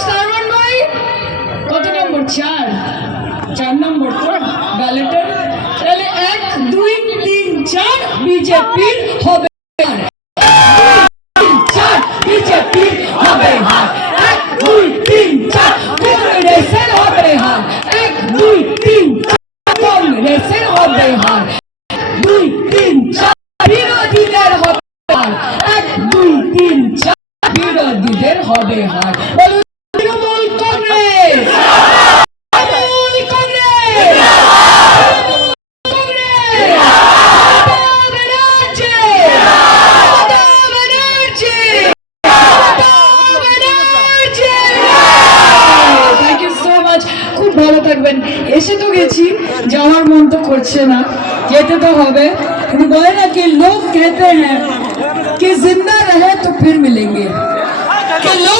শ্রাবণ ভাই কত নম্বর? 4 নম্বর তো ব্যালেটের। তাহলে 1 2 3 4 বিজেপির হবে হার। 4 বিজেপির হবে হার। 1 2 3 4 কংগ্রেসের হবে হার। 1 2 3 4 কংগ্রেসের হবে হার। 2 3 4 বিরোধীদের হবে হার। 1 2 3 4 বিরোধীদের হবে হার। বলুন তৃণমূল কংগ্রেস, তৃণমূল কংগ্রেস, খুব ভালো থাকবেন। এসে তো গেছি, যাওয়ার মন তো করছে না, যেতে তো হবে। কিন্তু বলে না কি, লোক कहते हैं कि जिंदा रहे तो फिर मिलेंगे, कि लोग